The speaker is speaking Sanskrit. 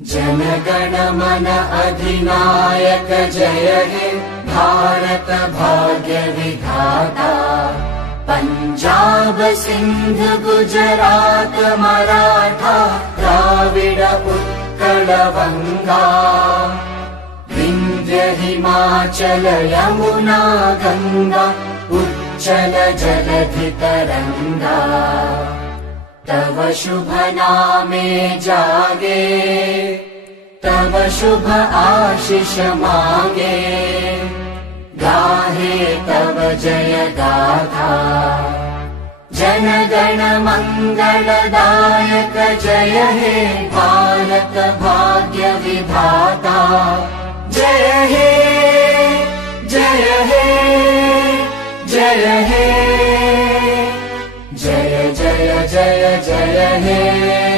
जनगण मन अधिनायक जय हे भारत भाग्य विधाता। पंजाब सिंध गुजरात मराठा द्राविड उत्कल बंगा। विंध्य हिमाचल यमुना गंगा उच्चल जलधि तरंगा। तव शुभ नामे जागे तव शुभ आशीष मागे। गाहे तव जय गाथा जनगण मंगलदायक जय हे भारत भाग्य विधाता। जय हे जय हे जय हे जय जय जय जय हे।